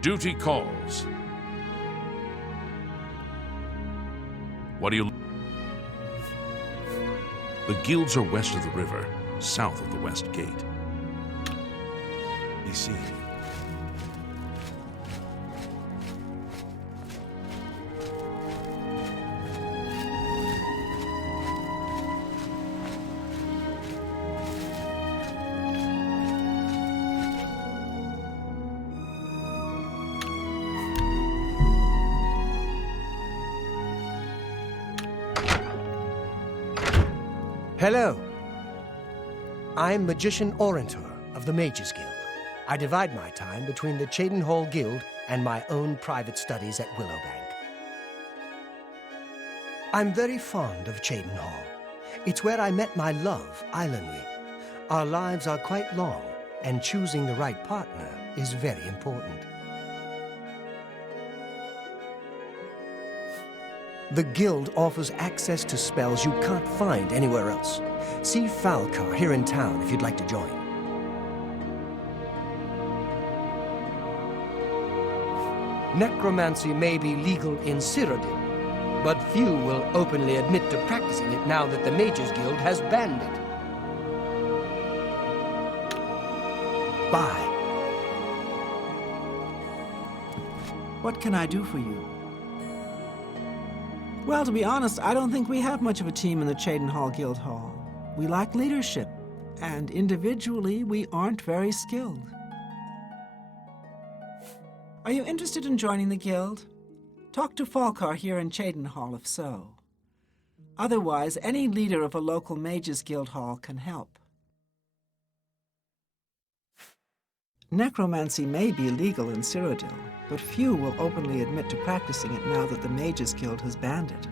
Duty calls. What do you... The guilds are west of the river, south of the West Gate. Be seen. Hello. I'm Magician Orantor of the Mages Guild. I divide my time between the Cheydinhall Guild and my own private studies at Willowbank. I'm very fond of Cheydinhall. It's where I met my love, Islandry. Our lives are quite long, and choosing the right partner is very important. The Guild offers access to spells you can't find anywhere else. See Falcar here in town if you'd like to join. Necromancy may be legal in Cyrodiil, but few will openly admit to practicing it now that the Mages Guild has banned it. Bye. What can I do for you? Well, to be honest, I don't think we have much of a team in the Cheydinhall Guild Hall. We lack leadership, and individually, we aren't very skilled. Are you interested in joining the Guild? Talk to Falcar here in Cheydinhall if so. Otherwise, any leader of a local Mages Guild Hall can help. Necromancy may be legal in Cyrodiil, but few will openly admit to practicing it now that the Mages Guild has banned it.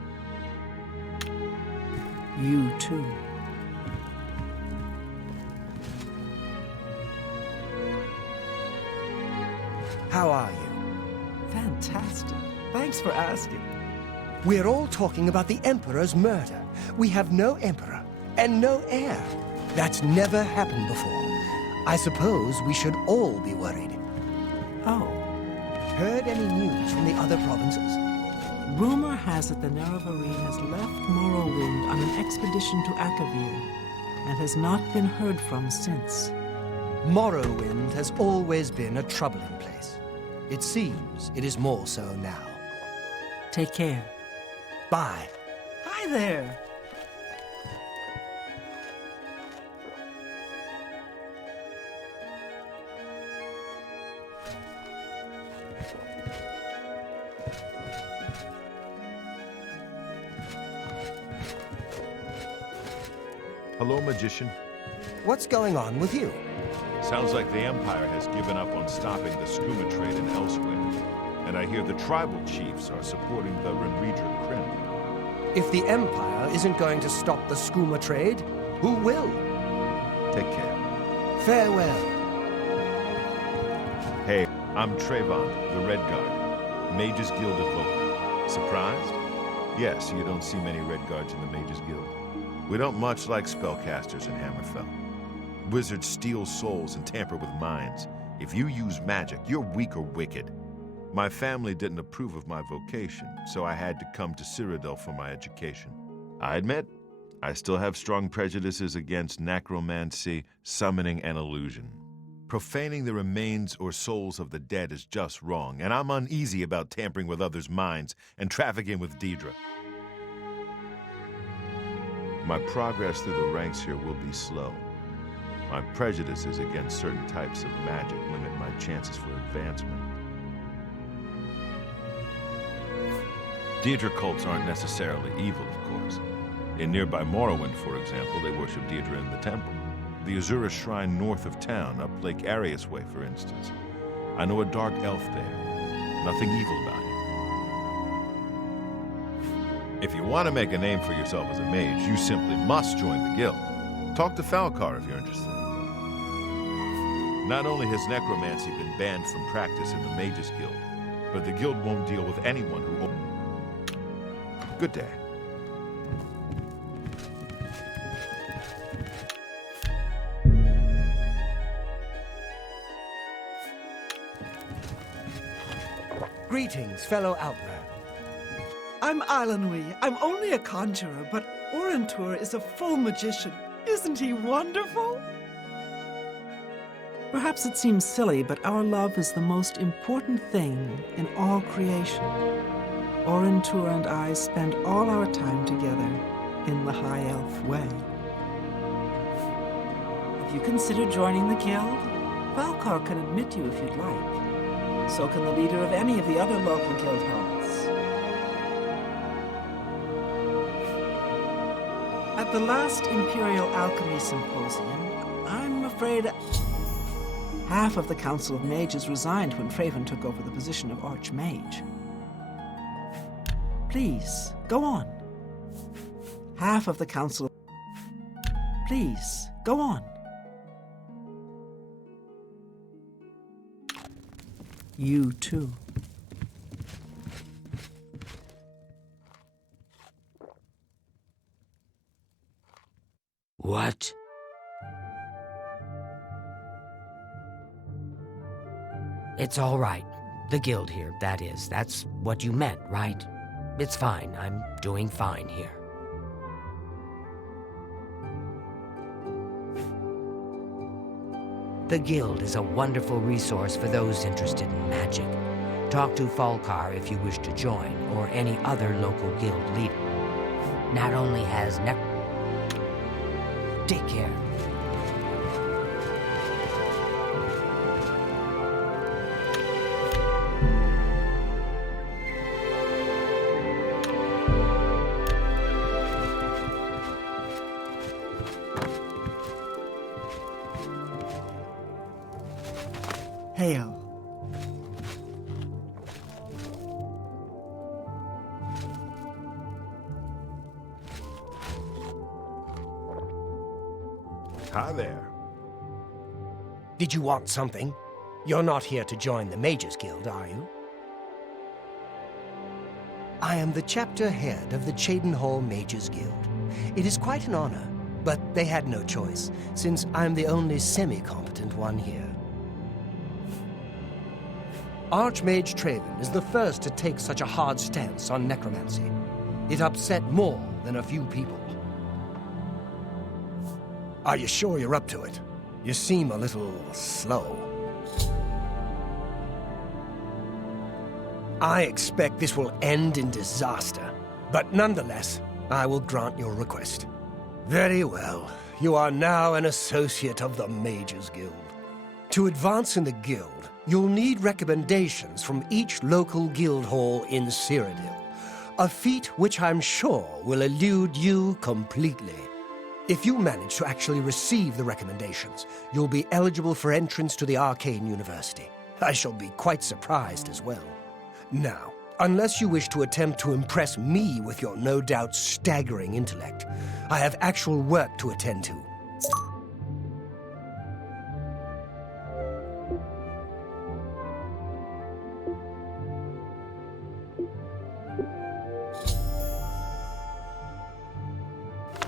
You too. How are you? Fantastic. Thanks for asking. We're all talking about the Emperor's murder. We have no Emperor and no heir. That's never happened before. I suppose we should all be worried. Oh. Heard any news from the other provinces? Rumor has it the Nerevarine has left Morrowind on an expedition to Akavir and has not been heard from since. Morrowind has always been a troubling place. It seems it is more so now. Take care. Bye. Hi there. Hello, Magician. What's going on with you? Sounds like the Empire has given up on stopping the skooma trade in elsewhere. And I hear the tribal chiefs are supporting the Renredra Kryn. If the Empire isn't going to stop the skooma trade, who will? Take care. Farewell. Hey, I'm Trayvon, the Red Guard, Mages Guild Evoker. Surprised? Yes, you don't see many Red Guards in the Mages Guild. We don't much like spellcasters in Hammerfell. Wizards steal souls and tamper with minds. If you use magic, you're weak or wicked. My family didn't approve of my vocation, so I had to come to Cyrodiil for my education. I admit, I still have strong prejudices against necromancy, summoning, and illusion. Profaning the remains or souls of the dead is just wrong, and I'm uneasy about tampering with others' minds and trafficking with Daedra. My progress through the ranks here will be slow. My prejudices against certain types of magic limit my chances for advancement. Daedra cults aren't necessarily evil, of course. In nearby Morrowind, for example, they worship Daedra in the temple. The Azura Shrine north of town, up Lake Arius Way, for instance. I know a dark elf there. Nothing evil about it. If you want to make a name for yourself as a mage, you simply must join the guild. Talk to Falcar if you're interested. Not only has necromancy been banned from practice in the Mages Guild, but the guild won't deal with anyone who... Good day. Greetings, fellow Outlander. I'm Eilenwy. I'm only a conjurer, but Orentur is a full magician. Isn't he wonderful? Perhaps it seems silly, but our love is the most important thing in all creation. Orentur and I spend all our time together in the High Elf way. Have you considered joining the guild? Falcar can admit you if you'd like. So can the leader of any of the other local guild halls. At the last Imperial Alchemy Symposium, I'm afraid half of the Council of Mages resigned when Traven took over the position of Archmage. Please, go on. Half of the Council... Please, go on. You too. What? It's all right. The guild here, that is. That's what you meant, right? It's fine. I'm doing fine here. The guild is a wonderful resource for those interested in magic. Talk to Falcar if you wish to join, or any other local guild leader. Not only has Take care. Hail. Hi there. Did you want something? You're not here to join the Mages Guild, are you? I am the chapter head of the Cheydinhal Mages Guild. It is quite an honor, but they had no choice, since I'm the only semi-competent one here. Archmage Traven is the first to take such a hard stance on necromancy. It upset more than a few people. Are you sure you're up to it? You seem a little slow. I expect this will end in disaster, but nonetheless, I will grant your request. Very well. You are now an associate of the Mages Guild. To advance in the guild, you'll need recommendations from each local guild hall in Cyrodiil, a feat which I'm sure will elude you completely. If you manage to actually receive the recommendations, you'll be eligible for entrance to the Arcane University. I shall be quite surprised as well. Now, unless you wish to attempt to impress me with your no doubt staggering intellect, I have actual work to attend to.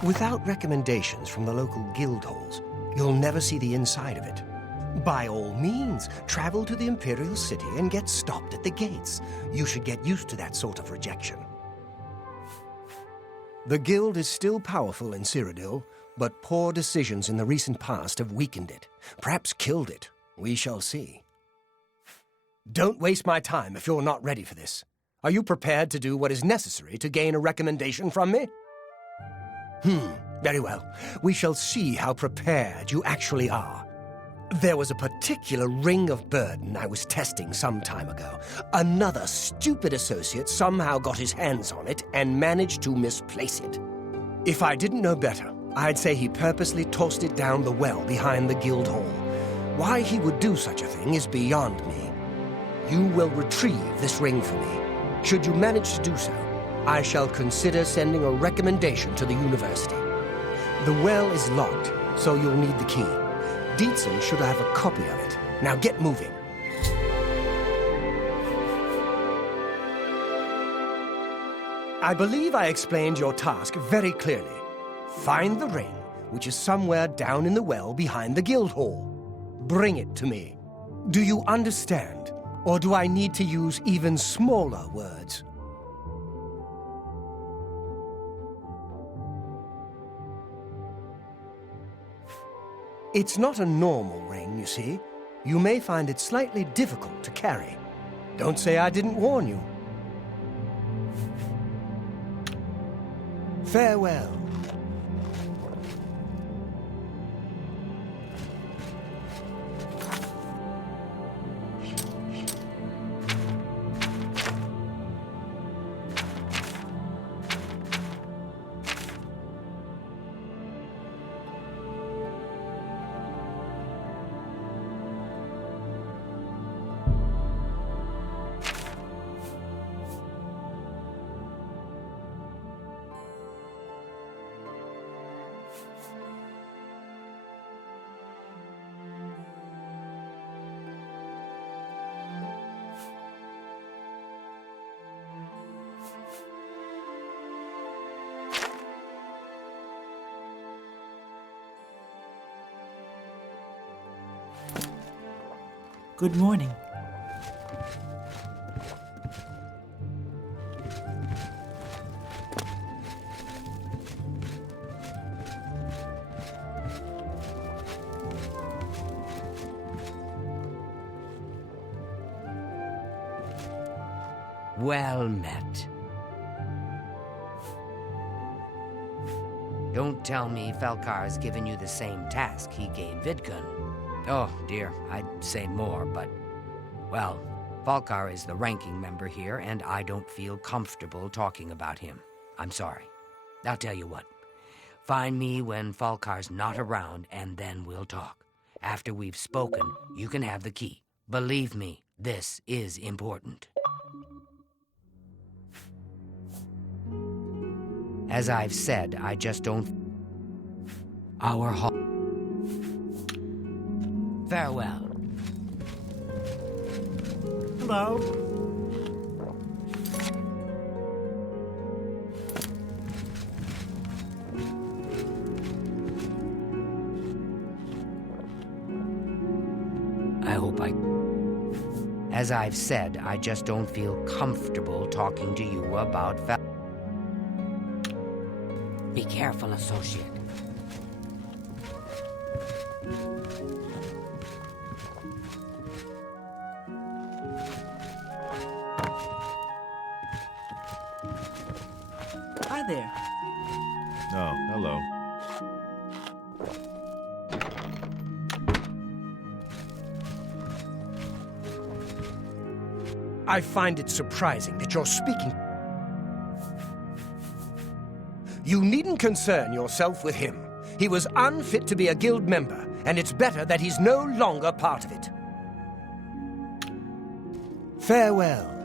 Without recommendations from the local guild halls, you'll never see the inside of it. By all means, travel to the Imperial City and get stopped at the gates. You should get used to that sort of rejection. The guild is still powerful in Cyrodiil, but poor decisions in the recent past have weakened it, perhaps killed it. We shall see. Don't waste my time if you're not ready for this. Are you prepared to do what is necessary to gain a recommendation from me? Very well. We shall see how prepared you actually are. There was a particular ring of burden I was testing some time ago. Another stupid associate somehow got his hands on it and managed to misplace it. If I didn't know better, I'd say he purposely tossed it down the well behind the guild hall. Why he would do such a thing is beyond me. You will retrieve this ring for me. Should you manage to do so, I shall consider sending a recommendation to the university. The well is locked, so you'll need the key. Dietzen should have a copy of it. Now get moving. I believe I explained your task very clearly. Find the ring, which is somewhere down in the well behind the guild hall. Bring it to me. Do you understand? Or do I need to use even smaller words? It's not a normal ring, you see. You may find it slightly difficult to carry. Don't say I didn't warn you. Farewell. Good morning. Well met. Don't tell me Felkar's given you the same task he gave Vidkun. Oh, dear, I'd say more, but... Well, Falkar is the ranking member here, and I don't feel comfortable talking about him. I'm sorry. I'll tell you what. Find me when Falkar's not around, and then we'll talk. After we've spoken, you can have the key. Believe me, this is important. As I've said, I just don't... Our hall... Farewell. Hello. I hope I... As I've said, I just don't feel comfortable talking to you about Be careful, associate. Hi there. Oh, hello. I find it surprising that you're speaking. You needn't concern yourself with him. He was unfit to be a guild member, and it's better that he's no longer part of it. Farewell.